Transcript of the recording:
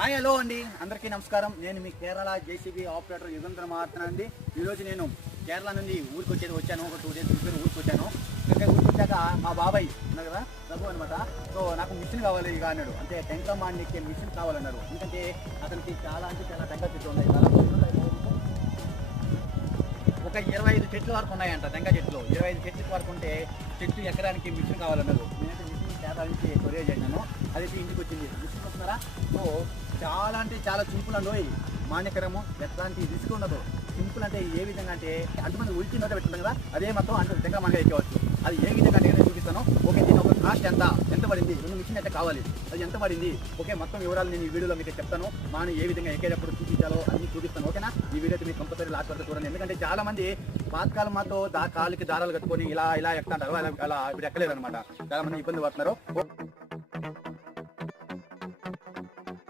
Hi hello అండి, అందరికీ నమస్కారం. నేను మీ కేరళ జేసీబీ ఆపరేటర్ యుగంధర్ మాట్లాడుతున్నానండి. ఈరోజు నేను కేరళ నుండి ఊరికి వచ్చాను. ఒక 2 డేస్ ఊరికి వచ్చాను. ఇక్కడ ఊరికి వచ్చాక మా బాబాయ్ ఉన్నారు కదా, రఘు అనమాట. సో నాకు మిషన్ కావాలి ఇక అన్నాడు. అంటే టెంక మాండికి మిషన్ కావాలన్నారు. ఎందుకంటే అతనికి చాలా టెంకాయ చెట్లు ఉన్నాయి. చాలా ఒక 25 చెట్ల వరకు ఉన్నాయంట. టెంకాయ చెట్లు 25 చెట్ల వరకు ఉంటే చెట్టు ఎక్కడానికి మిషన్ కావాలన్నారు. నేనైతే మిషన్ కేటాయించి కొరియర్ చేశాను. అదైతే ఇంటికి వచ్చింది. మిషన్ వస్తున్నారా? సో చాలా సింపుల్ అండి. మాన్యకరము ఎట్లాంటి రిస్క్ ఉండదు. సింపుల్ అంటే ఏ విధంగా అంటే అంతమంది ఉల్చి మీద పెట్టుకుంటాం కదా, అదే మొత్తం అంటే దగ్గర మనగా ఎక్కవచ్చు. అది ఏ విధంగా నేను చూపిస్తాను. ఓకే, దీని ఒక కాస్ట్ ఎంత పడింది, 2 మిషన్ అయితే కావాలి, అది ఎంత పడింది, ఓకే మొత్తం వివరాలు నేను ఈ వీడియోలో మీకు చెప్తాను. మనం ఏ విధంగా ఎక్కేటప్పుడు చూపించాలో అన్ని చూపిస్తాను. ఓకేనా? ఈ వీడియో అయితే మీకు కంపల్సరీ లాస్ట్ వరకు చూడండి. ఎందుకంటే చాలా మంది పాతకాలం మాతో కాళ్ళకి దారాలు కట్టుకొని ఇలా ఎక్కుతాంటారు. అలా ఇప్పుడు ఎక్కలేదు అనమాట. చాలా మంది ఇబ్బంది పడుతున్నారు.